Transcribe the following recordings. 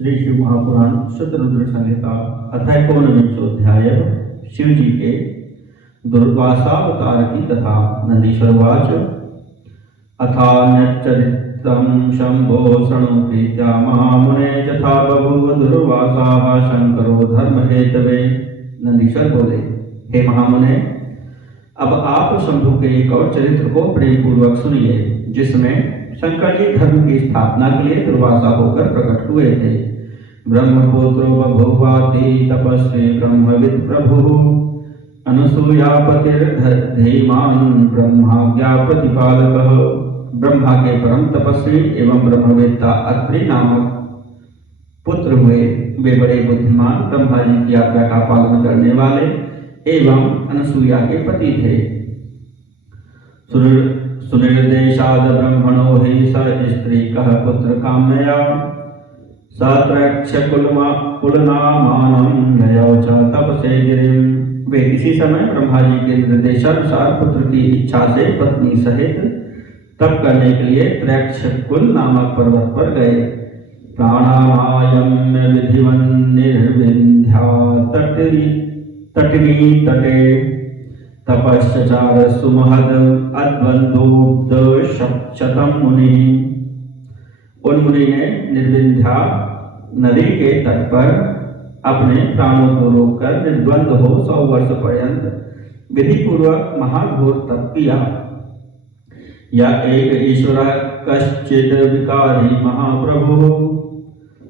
श्री शिव महापुराण शतरुद्र संहिता अध्याय 19 शिव जी के दुर्वासावतार की कथा। नंदीश्वरवाच अथान्यच्चरित्रं शंभो शृणु प्रीत्या महामुने यथा बभूव दुर्वासाः शंकरो धर्महेतवे। नंदीश्वर बोले, हे महामुने, अब आप शंभु के एक और चरित्र को प्रेम पूर्वक सुनिए, जिसमें शंकर जी धर्म की स्थापना के लिए दुर्वासा होकर प्रकट हुए थे। ब्रह्मपुत्रो बभूवाति तपस्वी ब्रह्मविद प्रभु अनसूयापतिर्धीमान ब्रह्माज्ञा प्रतिपालक। ब्रह्मा के परम तपस्वी एवं ब्रह्मवेत्ता अत्रि नामक पुत्र हुए। वे बड़े बुद्धिमान ब्रह्मा जी की आज्ञा का पालन करने वाले एवं अनसूया के पति थे। सुनिर्देशाद ब्रह्मणो हि स स्त्री कह पुत्र कामया सत्रक्ष कुलनामानं नयौ च तपसे गिरिं। वे इसी समय ब्रह्मा जी के निर्देशानुसार पुत्र की इच्छा से पत्नी सहित तप करने के लिए त्रैक्ष कुल नामक पर्वत पर गए। प्राणायाम्य विधिवन् निर्विंध्या तटिनी तटे तपश्चचार सुमहद अद्वंदोब्द शतम मुनि। उन मुनि ने निर्विंध्या नदी के तट पर अपने प्राणों को रोककर निर्द्वंद हो 100 वर्ष पर्यंत विधि पूर्वक महाघोर तप किया। या एक ईश्वर कश्चिद विकारी महाप्रभु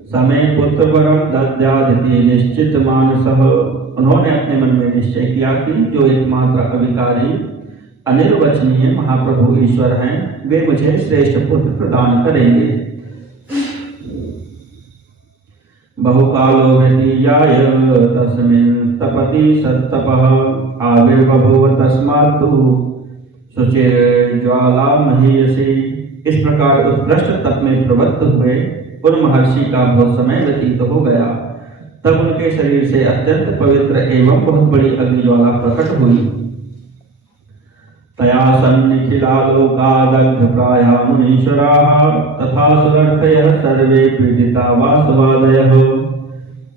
समय पुत्र वरम दद्यादिति निश्चित मानसः। उन्होंने अपने मन में निश्चय किया कि जो एकमात्र अविकारी अनिर्वचनीय महाप्रभु ईश्वर हैं, वे मुझे श्रेष्ठ पुत्र प्रदान करेंगे। बहुकालो व्यतीयाय तस्मिन् तपति सत्तपः आविर्बभूव तस्मात् शुचिर्ज्वाला महीयसी। इस प्रकार उत्कृष्ट तप में प्रवृत्त हुए उन महर्षि का बहुत समय व्यतीत हो गया। तब उनके शरीर से अत्यंत पवित्र एवं बहुत बड़ी अग्निज्वाला प्रकट हुई। तया सन्निखिलालोकादग्धप्राया मुनीश्वराः तथा सुरर्थयः सर्वे पीडिता वासवादयः।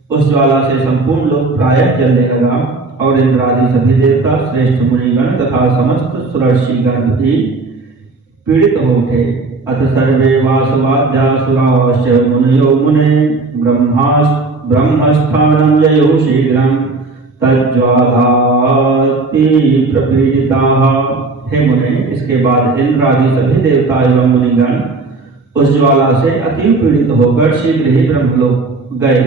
उस ज्वाला से संपूर्ण लोक प्रायः जलने लगा और इंद्रादि सभी देवता, श्रेष्ठ मुनिगण तथा समस्त सुरर्षिगण भी पीड़ित हो उठे। अथ सर्वे वासवाद्यासुराश्च मुनयो मुने ब्रह्मस्थानं ययो शीघ्रं तज्ज्वालाति प्रपीडिताः। हे मुने, इसके बाद इंद्रादि सभी देवता एवं मुनिगण उस ज्वाला से अति पीड़ित होकर शीघ्र ही ब्रह्मलोक गए।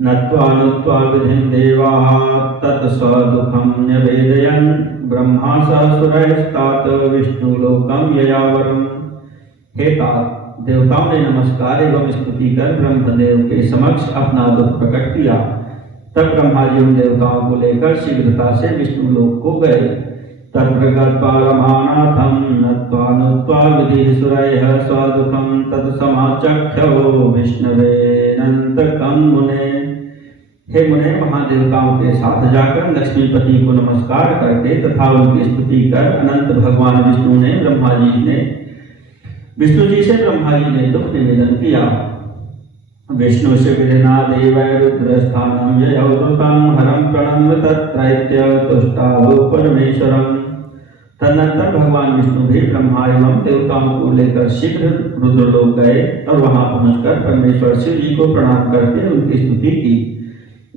नत्वा नुत्वा विधिं देवाः तत्स्वदुःखं न्यवेदयन् ब्रह्मा सहसुरैस्तात विष्णुलोकं ययावरम्। हे तात, देवताओं ने नमस्कार एवं स्तुति कर ब्रह्मदेव के समक्ष अपना दुख प्रकट किया। तब ब्रह्मा जी उन देवताओं को लेकर शीघ्रता से विष्णुलोक को गए। तत्र गत्वा रमानाथं नत्वा नुत्वा विधिसुरैः स्वदुःखं तत्समाचख्यो विष्णवेनन्तकं मुने। हे मुने, वहां देवताओं के साथ जाकर लक्ष्मीपति को नमस्कार करके तथा उनकी स्तुति कर अनंत भगवान विष्णु जी से ब्रह्मा जी ने दुख निवेदन किया। विष्णु शिविना देव रुद्रस्थानं ययौ दुतं हरं प्रणम्य तत्रैत्य तुष्टावो परमेश्वरम्। तदनंतर भगवान विष्णु भी ब्रह्मा एवं देवताओं को लेकर शीघ्र रुद्रलोक गए और वहां पहुंचकर परमेश्वर शिव जी को प्रणाम करके उनकी स्तुति की।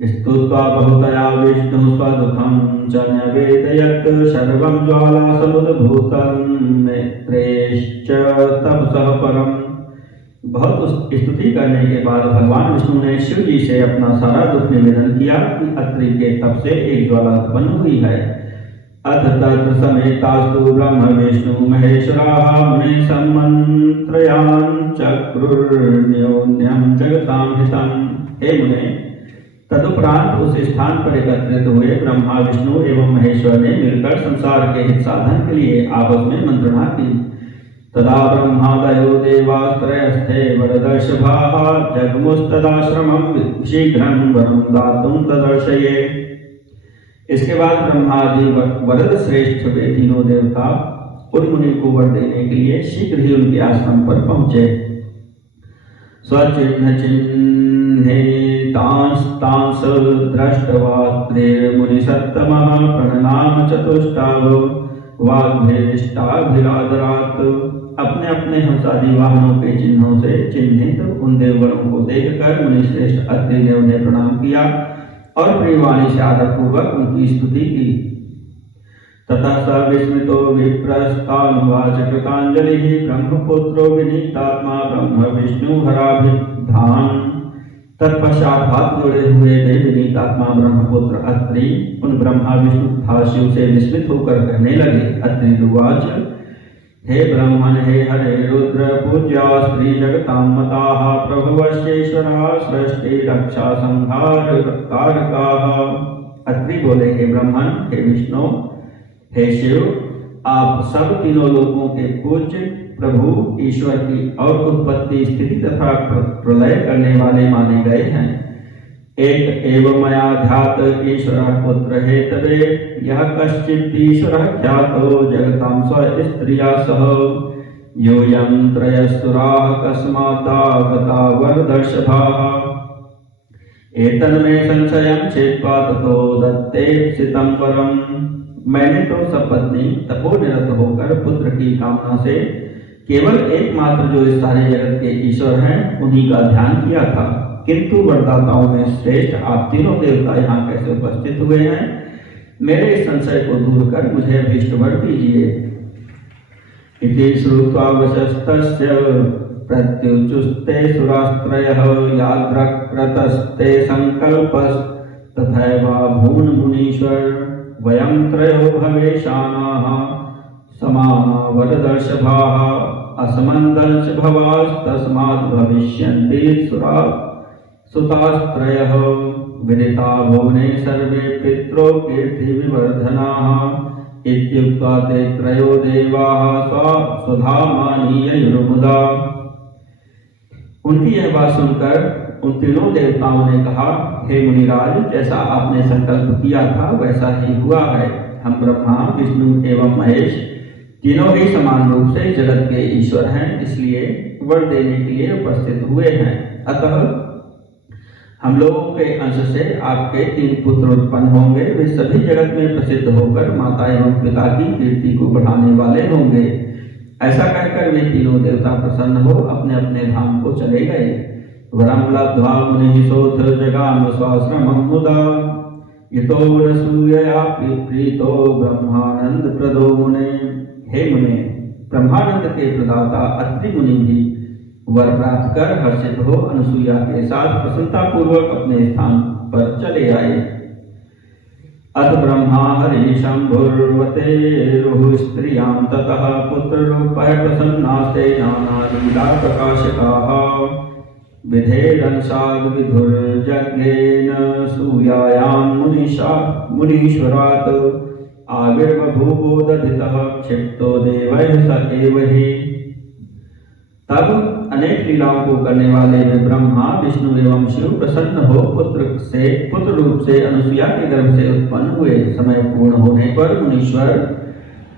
स्तुत्वा बहुतया विष्णु स्वदुःखं च न्यवेदयत् सर्वं ज्वालासमुद्भूतं नेत्रेश्च तपसः परम्। बहुत स्तुति करने के बाद भगवान विष्णु ने शिव जी से अपना सारा दुख निवेदन किया कि अत्रि के तप से एक ज्वाला उत्पन्न हुई है। अथ तत्र समेतास्तु ब्रह्म विष्णु महेश्वराः मुने सम्मन्त्रयान् चक्रुर्न्योन्यं जगतां हितम्। हे मुने, तदुपरांत उस स्थान पर एकत्रित हुए ब्रह्मा विष्णु एवं महेश्वर ने मिलकर संसार के हित साधन के लिए आपस में मंत्रणा की। तदा ब्रह्मादयो देवास्त्रयस्थे वरदर्शभाः जग्मुस्तदाश्रमं शीघ्रं वरं दातुं तदर्शये। इसके बाद ब्रह्मादि वरद श्रेष्ठ वे तीनों देवता उन मुनि को वर देने के लिए शीघ्र ही उनके आश्रम पर पहुंचे। स्वचिन्ह चिन्ह चिह्नेतांस्तांस दृष्ट्वा त्रैर्मुनिसत्तमः प्रणनाम चतुष्टाव वाग्भीष्टाभिरादरात्। अपने अपने हंसादी वाहनों के चिन्हों से चिन्हित उन देवगणों को देखकर मुनिश्रेष्ठ अत्रि ने उन्हें प्रणाम किया और प्रियवाणी से आदरपूर्वक उनकी स्तुति की। ततः स विस्मितो विप्रस्तानुवाच कृतांजलिः ब्रह्मपुत्रो विनीतात्मा ब्रह्म विष्णु हराभिधान। तत्पश्चात हाथ जोड़े हुए वे विनीतात्मा ब्रह्मपुत्र अत्रि उन ब्रह्मा विष्णु तथा शिव से विस्मित होकर कहने लगे। अत्रि उवाच हे ब्रह्मन् हे हरे रुद्र पूज्या स्त्री जगतां मताः प्रभुवश्चेश्वरा सृष्टि रक्षा संहार कारकाः। अत्रि बोले, हे ब्रह्मन्, हे विष्णु, हे शिव, आप सब तीनों लोकों के पूज्य प्रभु ईश्वर की और उत्पत्ति स्थिति तथा प्रलय करने वाले माने गए हैं। एक एव मया ध्यात ईश्वरः पुत्र हेतवे यः कश्चिदीश्वरः ख्यातो जगतां स्वस्त्रिया सह योऽयं त्रयस्सुराः कस्मादागता वरदर्शभाः। एतन्मे संशयं चेत्वा ततो दत्तेप्सितं वरम्। मैंने तो सपत्नी तपोनिरत होकर पुत्र की कामना से केवल एकमात्र जो इस सारे जगत के ईश्वर हैं उन्हीं का ध्यान किया था, किंतु वरदाताओं में श्रेष्ठ आप तीनों देवता यहाँ कैसे उपस्थित हुए हैं? मेरे इस संशय को दूर कर मुझे अभीष्ट वर दीजिए। इति श्रुत्वा वशस्तस्य प्रत्युचुस्ते सुरास्त्रयः याद्रकृतस्ते संकल्पस्तथैवा भून् मुनीश्वर वयं त्रयो भवेशानाः समाना वरदर्शभाः असमन्दंश भवास्तस्माद् भविष्यन्ति सुरा सुतास्त्रयः विदिता भुवने सर्वे पित्रो कीर्तिविवर्धनाः। इत्युक्त्वा ते त्रयो देवाः स्वधामानीययुर्मुदा। उनकी यह बात सुनकर उन तीनों देवताओं ने कहा, हे मुनिराज, जैसा आपने संकल्प किया था वैसा ही हुआ है। हम ब्रह्मा विष्णु एवं महेश तीनों ही समान रूप से जगत के ईश्वर हैं, इसलिए वर देने के लिए उपस्थित हुए हैं। अतः हम लोगों के अंश से आपके 3 पुत्र उत्पन्न होंगे। वे सभी जगत में प्रसिद्ध होकर माता एवं पिता की कीर्ति को बढ़ाने वाले होंगे। ऐसा कहकर वे तीनों देवता प्रसन्न हो अपने अपने धाम को चले गए। वरम लब्ध्वा मुनिः सोऽथ जगाम स्वाश्रमं मुदा यतो वनसूयया प्रीतो ब्रह्मानंद प्रदो मुने। हे मुने, ब्रह्मानंद के प्रदाता अत्रि मुनि भी वर प्राप्त कर हर्षित हो अनुसूया के साथ प्रसन्नता पूर्वक अपने स्थान पर चले आए। अथ ब्रह्मा हरिशंभुर्वतेरुः स्त्रियां ततः पुत्ररूपः प्रसन्नास्ते नानालीला प्रकाशकाः विधेरंसाद् विधुर्यज्ञेन सूयायां मुनीश्वरात् आविर्बभूवो दधितः क्षिप्तो देवैः स एव हि। तब अनेक लीलाओं को करने वाले वे ब्रह्मा विष्णु एवं शिव प्रसन्न हो पुत्र रूप से अनुसूया के गर्भ से उत्पन्न हुए। समय पूर्ण होने पर मुनीश्वर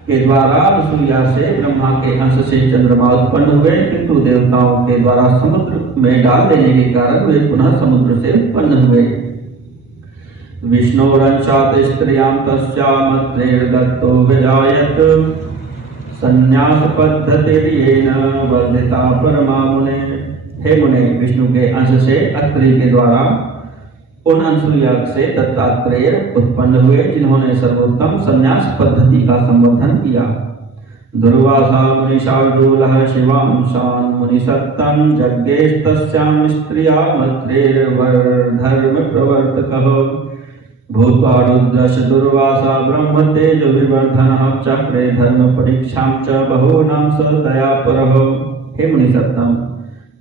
के द्वारा अनुसूया से ब्रह्मा के अंश से चंद्रमा उत्पन्न हुए, किंतु देवताओं के द्वारा समुद्र में डाल देने के कारण वे पुनः समुद्र से उत्पन्न हुए। विष्णोरंशात् स्त्रियां तस्यामत्रेर्दत्तो विजायत संन्यास पद्धतिर्येन वर्धिता परमा मुने। हे मुने, विष्णु के अंश से अत्रि के द्वारा उन अंशुया से दत्तात्रेय उत्पन्न हुए, जिन्होंने सर्वोत्तम संन्यास पद्धति का संवर्धन किया। दुर्वासा मुनिशार्दूलः शिवांशान् मुनिसत्तं यज्ञेस्तस्यां स्त्रियामत्रेर्वरधर्म प्रवर्तकः भूत्वा रुद्रश्च दुर्वासा ब्रह्म तेज विवर्धनः चक्रे धर्म परीक्षां च बहूनां स दयापरः। हे मुनिसत्तम,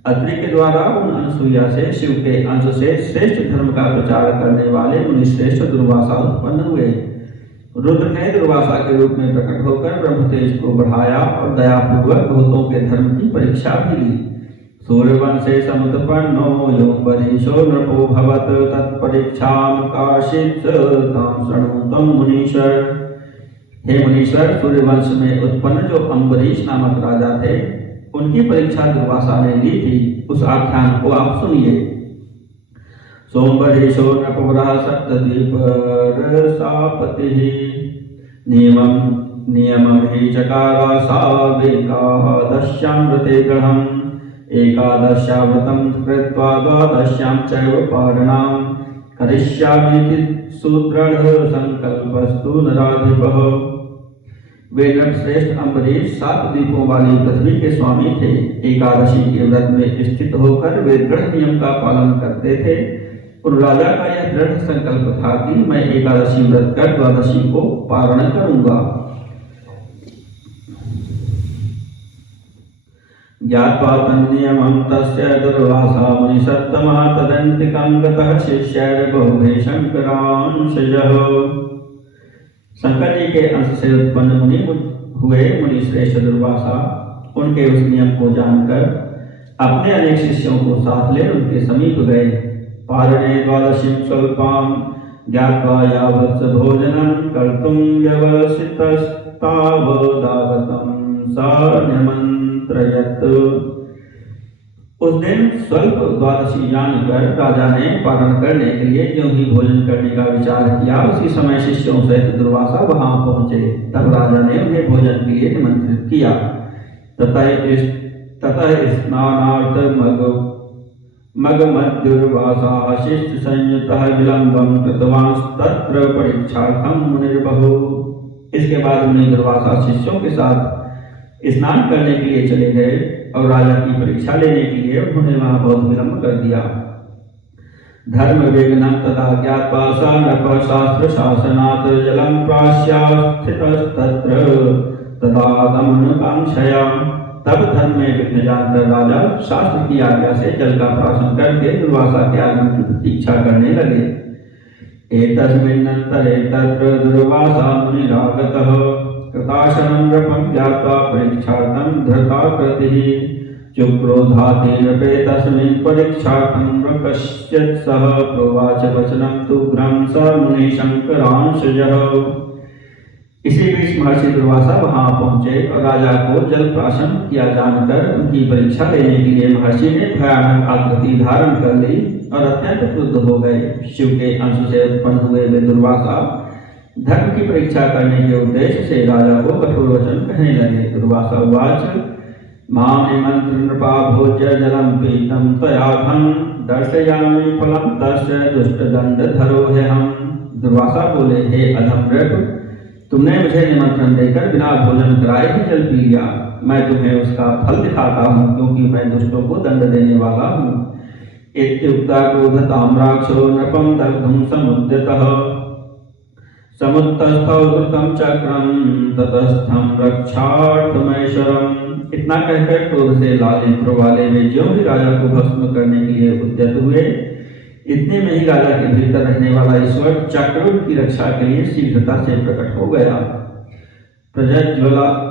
अत्रि के द्वारा उन अनुसूया से शिव के अंश से श्रेष्ठ धर्म का प्रचार करने वाले मुनिश्रेष्ठ दुर्वासा उत्पन्न हुए। रुद्र ने दुर्वासा के रूप में प्रकट होकर ब्रह्म तेज को बढ़ाया और दयापूर्वक भूतों के धर्म की परीक्षा भी ली। सूर्यवंशे समुत्पन्नो योऽम्बरीशो नृपो भवत् तत्परीक्षां काश्चित् तां शृणु मुनीश्वर। हे मुनीश्वर, सूर्यवंश में उत्पन्न जो अम्बरीश नामक राजा थे, उनकी परीक्षा दुर्वासा ने ली थी। उस आख्यान को आप सुनिए। सोमवरेशो नृपवरः सप्तद्वीपरसापतिः नियमं हि चकारा सावेकादश्यां व्रते गृहम् एकादश्या व्रतं कृत्वा द्वादश्यां चैव पारणां करिष्यामीति सुदृढ़ संकल्पस्तु नराधिपः। वे नृपश्रेष्ठ अम्बरीश 7 द्वीपों वाली पृथ्वी के स्वामी थे। एकादशी के व्रत में स्थित होकर वे दृढ़ नियम का पालन करते थे। उन राजा का यह दृढ़ संकल्प था कि मैं एकादशी व्रत कर द्वादशी को पारण करूंगा। ज्ञात्वा तन्नियमं तस्य दुर्वासा मुनिसत्तमः तदन्तिकं गतः शिष्यैर्बहुभिः शंकरांशजः। शंकर जी के अंश से उत्पन्न मुनि श्रेष्ठ दुर्वासा उनके उस नियम को जानकर अपने अनेक शिष्यों को साथ ले उनके समीप गए। पारणे द्वादशीं स्वल्पां ज्ञात्वा यावत् भोजनं कर्तुं व्यवसितस्तावदागतं स निमन्त्रयत्। उस दिन स्वल्प द्वादशी जानकर राजा ने पारण करने के लिए जो ही भोजन करने का विचार किया, उसी समय शिष्यों सहित दुर्वासा वहां पहुंचे। तब राजा ने उन्हें भोजन के लिए निमंत्रित किया। ततः स्नानार्थ मगमद्युर्वासा शिष्य संयुतः विलंबं कृतवांस्तत्र परीक्षार्थं मुनिर्बहु। इसके बाद मुनि दुर्वासा शिष्यों के साथ स्नान करने के लिए चले गए और राजा की परीक्षा लेने के लिए उन्होंने वहां बहुत विलंब कर दिया। धर्म वेगनं तदा ज्ञात्वा स नृपः शास्त्र शासनात् जलं प्राश्यास्थितस्तत्र तदा गमनकांक्षया। तब धर्म में विघ्न जानकर राजा शास्त्र की आज्ञा से जल का प्राशन करके दुर्वासा के आगमन की प्रतीक्षा करने लगे। एतस्मिन्नन्तरे तत्र दुर्वासा मुनिरागतः कृताशनं नृपं ज्ञात्वा परीक्षार्थं धृताकृतिः चुक्रोधाति नृपे तस्मिन् परीक्षार्थं नृपश्चित् सः प्रोवाच वचनं तुभ्रं स मुनिशंकरांशजः। इसी बीच महर्षि दुर्वासा वहां पहुंचे और राजा को जल प्राशन किया जानकर उनकी परीक्षा लेने के लिए महर्षि ने भयानक आकृति धारण कर ली और अत्यंत क्रुद्ध हो गए। शिव के अंश से उत्पन्न हुए वे दुर्वासा धर्म की परीक्षा करने के उद्देश्य से राजा को कठोर वचन कहने लगे। दुर्वासा उवाच मां निमंत्र नृपा भोज्य जलम पीतम तयाघं दर्शयामि फलं तस्य दुष्टदंडधरो ह्यहम्। दुर्वासा बोले, हे अधम नृप, तुमने मुझे निमंत्रण देकर बिना भोजन कराए ही जल पी लिया। मैं तुम्हें उसका फल दिखाता हूँ, क्योंकि मैं दुष्टों को दंड देने वाला हूँ। इत्युक्ता क्रोधताम्राक्षो नृपं दग्धुं समुद्यतः समुत्तस्थौ धृतं चक्रं ततस्थं रक्षार्थमैश्वरम्। इतना कहकर क्रोध से लाल नेत्रों वाले वे ज्यों ही राजा को भस्म करने के लिए उद्यत हुए, इतने में ही राजा के भीतर रहने वाला ईश्वर चक्र की रक्षा के लिए शीघ्रता से प्रकट हो गया।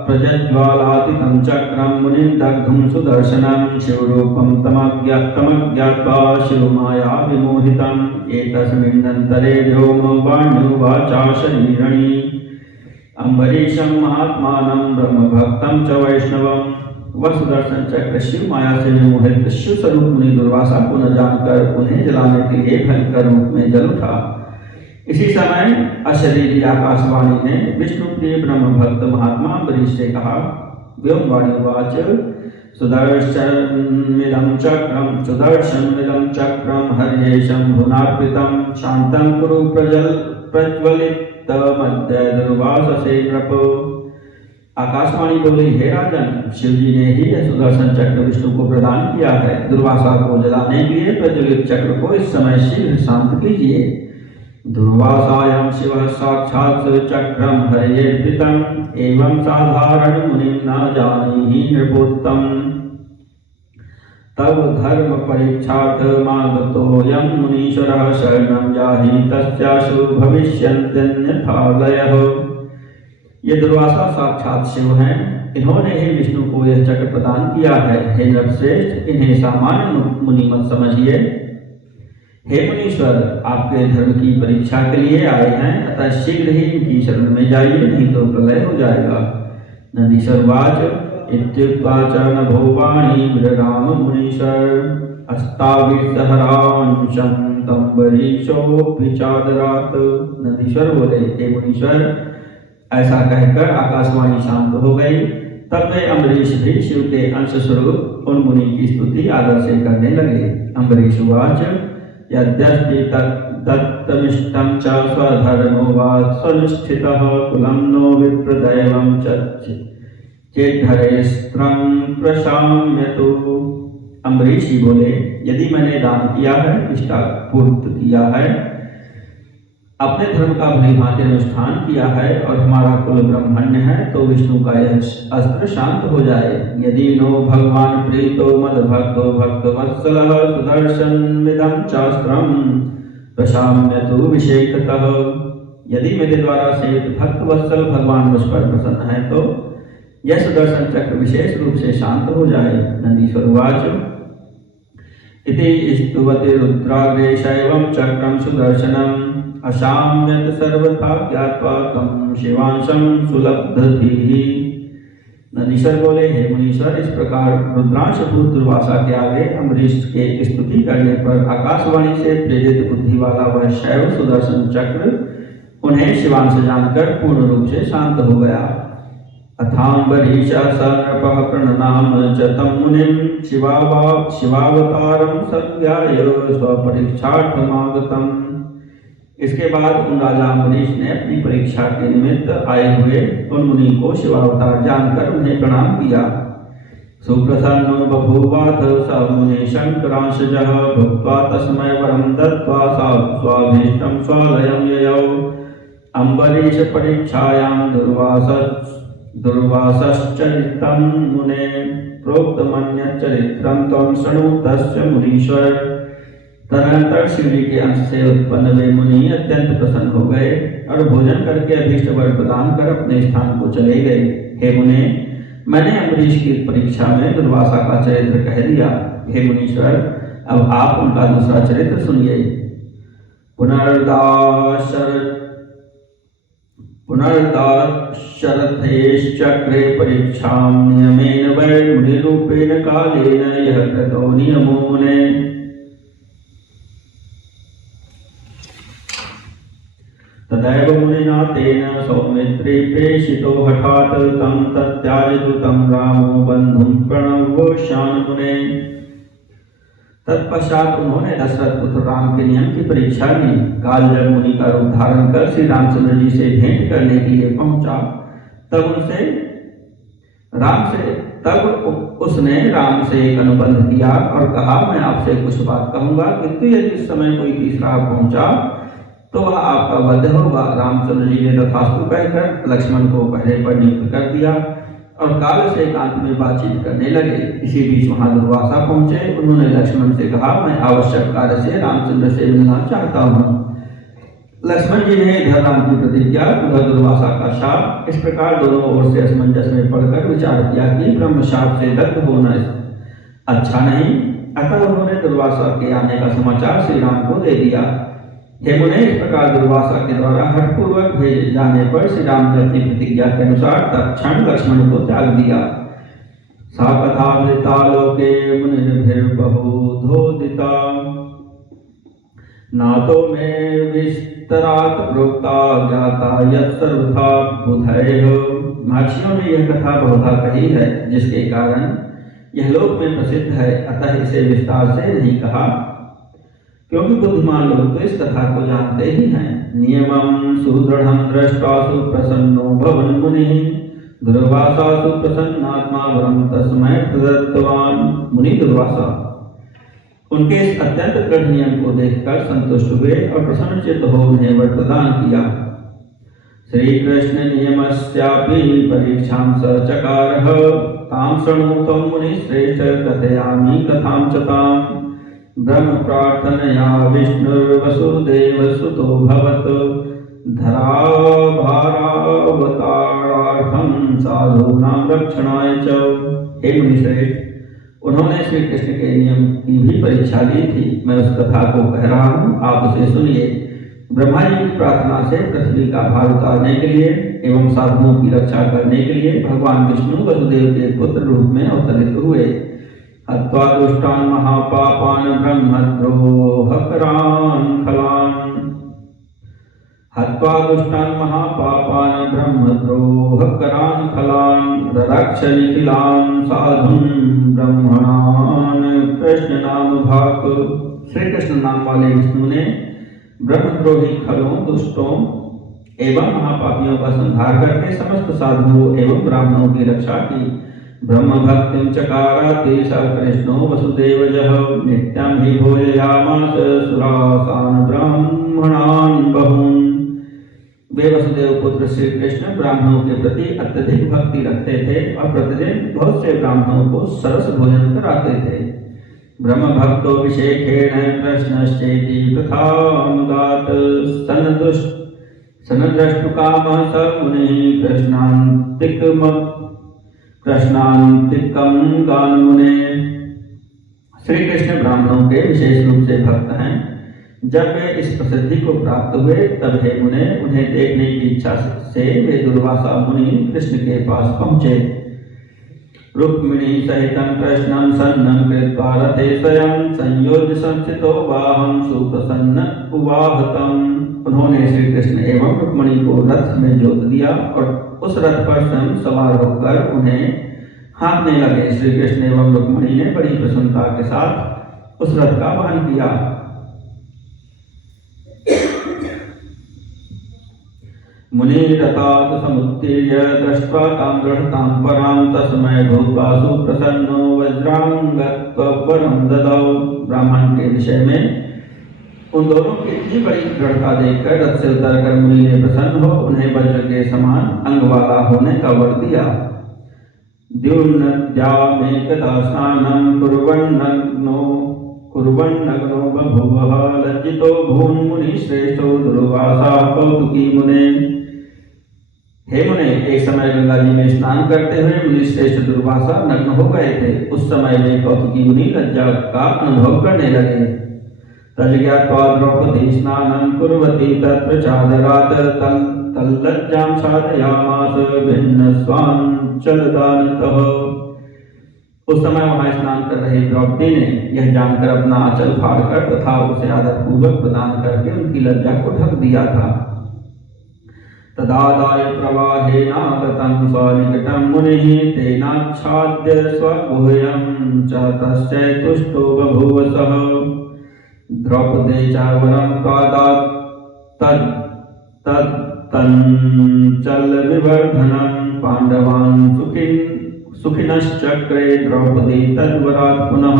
प्रज्ज्वालातितं चक्रं मुनिं दग्धुं सुदर्शनं शिवरूपं तमज्ञात्वा शिवमाया विमोहितम्। एतस्मिन्नन्तरे व्योमवाण्युवाचा शरीरणी अम्बरीशं महात्मानं ब्रह्मभक्तं च वैष्णवम्। वह सुदर्शन चक्र शिव माया से विमोहित शिव स्वरूप मुनि दुर्वासा को न जानकर उन्हें जलाने के लिए भयंकर रूप में जल उठा। इसी समय अशरीरी आकाशवाणी ने विष्णु प्रिय ब्रह्म भक्त महात्मा अम्बरीश से कहा, व्योमवाणी उवाच सुदर्शनमिदं चक्रं हर्ये शंभुनार्पितं शान्तं कुरु प्रज्वलितमद्य दुर्वाससे नृप। आकाशवाणी बोली, हे राजन, शिव जी ने ही यह सुदर्शन चक्र विष्णु को प्रदान किया है। दुर्वासा को जलाने के लिए प्रज्वलित चक्र को इस समय शीघ्र शांत कीजिए। दुर्वासायां शिवः साक्षात् चक्रं हरेर्पितम् एवं साधारण मुनिं न जानीहि नृपोत्तम। तब धर्म परीक्षार्थमागतोऽयं मुनीश्वरः शरणं याहि तस्याशु भविष्यन्त्यन्यथालयः। ये दुर्वासा साक्षात शिव हैं। इन्होंने ही विष्णु को यह चक्र प्रदान किया है। हे नरश्रेष्ठ, इन्हें सामान्य मुनि मत समझिए। हे मुनीश्वर, आपके धर्म की परीक्षा के लिए आए हैं, अतः शीघ्र ही इनकी शरण में जाइए, नहीं तो प्रलय हो जाएगा। नंदीश्वरवाच इत्युक्त्वा च नभो वाणी विरराम मुनीश्वर अस्ताविसहरांशं तंबरीशोऽपि चादरात्। नंदीश्वर बोले, हे मुनीश्वर, ऐसा कहकर आकाशवाणी शांत हो गई। तब वे अम्बरीश भी शिव के अंश स्वरूप उन मुनि की स्तुति आदर से करने लगे। अम्बरीश उवाच, यद्यस्ति दत्तमिष्टं च स्वधर्मो वा स्वनुष्ठितः कुलं नो विप्रदैवं च चेद्धरेस्त्रं प्रशाम्यतु। अम्बरीश जी बोले, यदि मैंने दान किया है, इष्टापूर्त किया है, अपने धर्म का भली भांति अनुष्ठान किया है और हमारा कुल ब्रह्मण्य है, तो विष्णु का यह अस्त्र शांत हो जाए। यदि नो भगवान प्रीतो मद भक्तो भक्त वत्सलः सुदर्शनमिदं चास्त्रं प्रशाम्यतु विशेषतः। यदि मेरे द्वारा सेवित भक्त वत्सल भगवान मुझ पर प्रसन्न है, तो यह सुदर्शन चक्र विशेष रूप से शांत हो जाए। नंदीश्वर उवाच, इति स्तुवति रुद्राग्रे शैवं चक्रं सुदर्शनम् अशाम्यत सर्वथा ज्ञात्वा तं शिवांशं सुलब्धधीः। नंदीश्वर बोले, हे मुनीश्वर, इस प्रकार रुद्रांश भूत दुर्वासा के आगे अम्बरीश के स्तुति करने पर आकाशवाणी से प्रेरित बुद्धि वाला वह शैव सुदर्शन चक्र उन्हें शिवांश जानकर पूर्ण रूप से शांत हो गया। अथाम्बरीश स नृपः प्रणनाम च तं मुनिं शिवावतारं संज्ञाय स्वपरीक्षार्थमागतम्। इसके बाद उन राजा अम्बरीश ने अपनी परीक्षा के निमित्त आए हुए उन मुनि को शिवावतार जानकर उन्हें प्रणाम किया। सुप्रसन्नो बभूवाथ स मुनि शंकरांशजः भुक्त्वा तस्मै वरं दत्त्वा स्वाभीष्टं स्वालयं ययौ। अम्बरीश परीक्षायां दुर्वासश्चरितं मुने प्रोक्तमन्यच्चरित्रं त्वं शृणु तस्य मुनीश्वर। तदनंतर शिव जी के अंश से उत्पन्न वे मुनि अत्यंत प्रसन्न हो गए और भोजन करके अभीष्ट वर प्रदान कर अपने स्थान को चले गए। हे मुने, मैंने अम्बरीश की परीक्षा में दुर्वासा का चरित्र कह दिया। हे मुनीश्वर, अब आप उनका दूसरा चरित्र सुनिए। पुनर्दाशरथेश्चक्रे परीक्षां नियमेन वै मुनिरूपेण कालेन यः कृतो नियमो मुने। तदैव मुनिना तेन सौमित्रे प्रेषितो हठात् तं तत्याजतु तं रामो बन्धुं प्रणवोऽशान मुने। तत्पश्चात उन्होंने दशरथ पुत्र राम के नियम की परीक्षा ली। काल जब मुनि का रूप धारण कर श्री रामचंद्र जी से भेंट करने के लिए पहुंचा, तब उसने राम से एक अनुबंध किया और कहा, मैं आपसे कुछ बात कहूंगा, किंतु यदि इस समय कोई तीसरा पहुंचा तो वह आपका वध होगा। रामचंद्र जी ने तथास्तु कहकर लक्ष्मण को पहरे पर नियुक्त कर दिया और काल से एकांत में बातचीत करने लगे। इसी बीच वहां दुर्वासा पहुंचे। उन्होंने लक्ष्मण से कहा, मैं आवश्यक कार्य से रामचंद्र से मिलना चाहता हूँ। लक्ष्मण जी ने इधर राम की प्रतिज्ञा, उधर दुर्वासा का शाप, इस प्रकार दोनों ओर से असमंजस में पड़कर विचार किया कि ब्रह्म शाप से दग्ध होना अच्छा नहीं। अतः उन्होंने दुर्वासा के आने का समाचार श्री राम को दे दिया। हे मुने, इस प्रकार दुर्वासा के द्वारा हठपूर्वक भेजे जाने पर श्री राम ने अपनी प्रतिज्ञा के अनुसार तत्क्षण लक्ष्मण को त्याग दिया। सा कथा वृता लोके मुनिर्भिर्बहुधोदिता नातो में विस्तरात प्रोक्ता ज्ञाता यत् सर्वथा बुधैः। महर्षियों ने यह कथा बहुधा कही है, जिसके कारण यह लोक में प्रसिद्ध है, अतः इसे विस्तार से नहीं कहा, क्योंकि बुद्धिमान लोग तो इस कथा को जानते ही हैं। नियमं सुदृढ़ं दृष्ट्वा सुप्रसन्नो भवन मुनिः दुर्वासा सुप्रसन्नात्मा वरं तस्मै प्रदत्तवान्। मुनि दुर्वासा उनके इस अत्यंत दृढ़ नियम को देखकर संतुष्ट हुए और प्रसन्नचित्त हो उन्हें वर प्रदान किया। श्री कृष्ण नियमस्यापि परीक्षां स चकारः तां शृणु त्वं मुनिश्रेष्ठ कथयामि कथां च ताम्। ब्रह्म प्रार्थनया विष्णुर्वसुदेव सुतो भवत् धराभारावतारार्थं साधूनां रक्षणाय च। हे मुनिश्रेष्ठ, उन्होंने श्री कृष्ण के नियम की भी परीक्षा ली थी। मैं उस कथा को कह रहा हूँ, आप उसे सुनिए। ब्रह्मा जी की प्रार्थना से पृथ्वी का भार उतारने के लिए एवं साधुओं की रक्षा करने के लिए भगवान विष्णु वसुदेव के पुत्र रूप में अवतरित हुए। हत्वा दुष्टान् महापापान् ब्रह्मद्रोहकरान् हत्वा दुष्टान् महापापान् ब्रह्मद्रोहकरान् खलान् ररक्ष निखिलान् साधुन् ब्रह्मणान् कृष्ण नाम भाक। श्री कृष्ण नाम वाले विष्णु ने ब्रह्मद्रोही खलों, दुष्टों एवं महापापियों का संहार करके समस्त साधुओं एवं ब्राह्मणों की रक्षा की। ब्रह्म भक्तिं चकाराति स कृष्णो वसुदेवजः नित्यं हि भोजयामास सुरासान् ब्राह्मणान् बहून्। वे वसुदेव पुत्र श्री कृष्ण ब्राह्मणों के प्रति अत्यधिक भक्ति रखते थे और प्रतिदिन बहुत से ब्राह्मणों को सरस भोजन कराते थे। ब्रह्म भक्तोऽभिषेकेण कृष्णश्चेति तथामुदात् सनद्रष्टुकामः स मुनिः कृष्णान्तिकं गानमुने। श्री कृष्ण ब्राह्मणों के विशेष रूप से भक्त हैं। जब वे इस प्रसिद्धि को प्राप्त हुए तब हे मुने उन्हें देखने की इच्छा से वे दुर्वासा मुनि कृष्ण के पास पहुँचे। रुक्मिणी सहितं कृष्णं सन्नं कृत्वा रथे स्वयं संयोज्य संस्थितो वाहं सुप्रसन्न उवाहतम्। उन्होंने श्री कृष्ण एवं रुक्मिणी को रथ में जोत दिया और उस रथ पर स्वयं सवार होकर उन्हें हाँकने लगे। श्री कृष्ण एवं रुक्मिणी ने बड़ी प्रसन्नता के साथ उस रथ का वहन किया। मुनिरथात् समुत्तीर्य दृष्ट्वा तां दृढतां परां तस्मै भूत्वा सुप्रसन्नो वज्रांगत्वं ददौ। ब्राह्मण के विषय में उन दोनों की इतनी बड़ी दृढ़ता देखकर रथ से उतरकर मुनि ने प्रसन्न हो उन्हें वज्र के समान अंग वाला होने का वर दिया। द्युम्नद्यामेकदा स्नानं कुर्वन्नग्नो बभूवः लज्जितो भून् मुनिश्रेष्ठो दुर्वासा कौतुकी मुने। हे मुने, एक समय गंगा जी में स्नान करते हुए मुनिश्रेष्ठ दुर्वासा नग्न हो गए थे। उस समय वे कौतुकी मुनि लज्जा का अनुभव करने लगे। तज्ज्ञात्वा द्रौपदी स्नानं कुर्वती तत्र चादरात् तल्लज्जां साधयामास भिन्नस्वाञ्चलदानतः। उस समय वहां स्नान कर रही द्रौपदी ने यह जानकर अपना आंचल फाड़कर तथा उसे आदरपूर्वक प्रदान करके उनकी लज्जा को ढक दिया था। तदादाय प्रवाहेनागतं स्वनिकटं मुनिः तेनाच्छाद्य स्वगुह्यं च तस्य तुष्टो बभूव सः। द्रौपदी च वरं प्रादात् तच्चल विवर्धनं पांडवान् सुखिनश्चक्रे द्रौपदी तद्वरात् पुनः।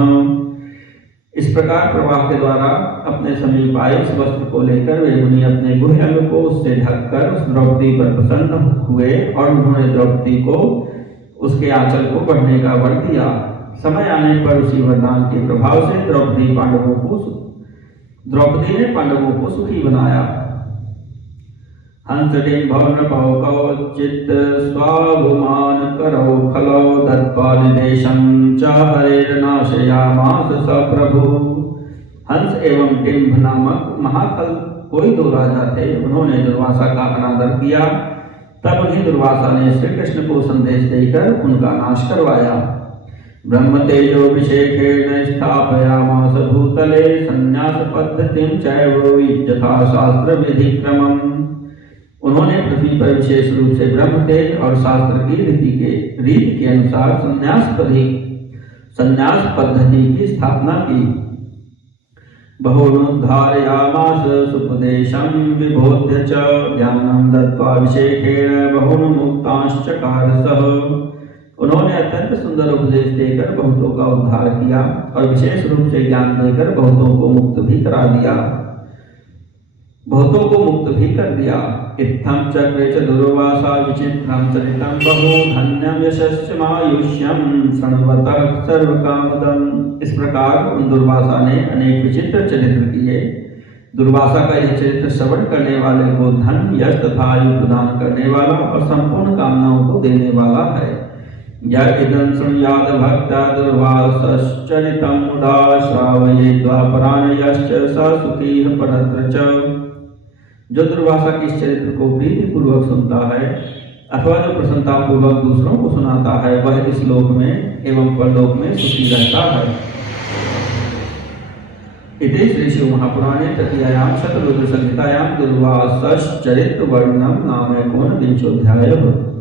इस प्रकार प्रवाह के द्वारा अपने समीप आए उस वस्त्र को लेकर वे मुनि अपने गुह्य अंग को उससे ढककर उस द्रौपदी पर प्रसन्न हुए और उन्होंने द्रौपदी को उसके आंचल को बढ़ने का वर दिया। समय आने पर उसी वरदान के प्रभाव से द्रौपदी ने पांडवों को सुखी बनाया। हंसडिम्भौनपौकौचित् स्वाभुमान करौ खलौ दत्त्वा निदेशं च हरेर्नाशयामास स प्रभु। हंस एवं डिम्भ नामक महाफल कोई दो राजा थे। उन्होंने दुर्वासा का अनादर किया। तब उन्हीं दुर्वासा ने श्री कृष्ण को संदेश देकर उनका नाश करवाया। ब्रह्म तेजोभिषेकेण स्थापयामास भूतले संन्यास पद्धतिं चैव यथा शास्त्र विधि क्रमम्। उन्होंने पृथ्वी पर विशेष रूप से ब्रह्म तेज और शास्त्र की रीति के अनुसार संन्यास पद्धति की स्थापना की। बहुनुद्धारयामास सुपदेशं विबोध्य च ज्ञानं दत्त्वा अभिषेकेण बहुन् मुक्तांश्चकार सः। उन्होंने अत्यंत सुंदर उपदेश देकर बहुतों का उद्धार किया और विशेष रूप से ज्ञान देकर बहुतों को मुक्त भी कर दिया। इत्थं चक्रे च दुर्वासा विचित्रं चरितं बहु धन्यं यशश्च मायुष्यं शृण्वतः सर्वकामदम्। इस प्रकार उन दुर्वासा ने अनेक विचित्र चरित्र किए। दुर्वासा का यह चरित्र श्रवण करने वाले को धन, यश तथा आयु प्रदान करने वाला और संपूर्ण कामनाओं को देने वाला है। यदं शृणुयाद भक्त्या दुर्वासश्चरितं मुदा श्रावयेद्वापरान् यश्च स सुखीः परत्र च। जो दुर्वासा के इस चरित्र को प्रीति पूर्वक सुनता है अथवा जो प्रसन्नता पूर्वक दूसरों को सुनाता है वह इस लोक में एवं परलोक में सुखी रहता है। इति श्री शिव महापुराणे तृतीयायां शतरुद्र संहितायां दुर्वासश्चरित वर्णनम नाम 19 अध्यायः।